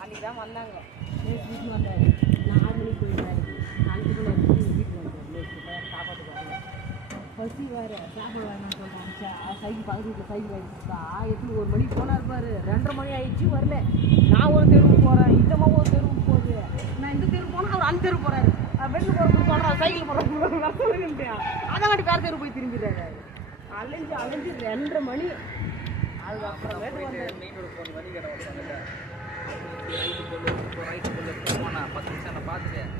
அன்னைக்கு தான் வந்தாங்க வீட்டுக்கு வந்தாரு 4 மணிக்கு போயிட்டாரு 4 வீட்டுக்கு வந்தார் சாப்பாட்டுக்கு வரல பசி வேறு சாப்பிட வேணாம்னு சொல்லிட்டு சைக்கிள் பக்கத்து வீட்டில் சைக்கிள் வாங்கிட்டா எப்படி 1 மணிக்கு போனால் இருப்பார் 2:30 மணி ஆயிடுச்சு வரல. நான் ஒரு தெருவுக்கு போகிறேன் இந்தம்மா ஒரு தெருவுக்கு போகுது நான் இந்த தெருவு போனால் அவர் அந்த தெருவு போகிறாரு வெளில போகிறதுக்கு சொல்கிறேன் சைக்கிள் போடுறேன் அதாங்காட்டி வேறு தெருவு போய் திரும்பிடுறாரு அலைஞ்சு 2:30 மணி. அதுக்கப்புறம் மெயினோட ஃபோன் வரி கடை வந்தாங்க 10 நிமிஷம் நான் பார்த்துட்டேன்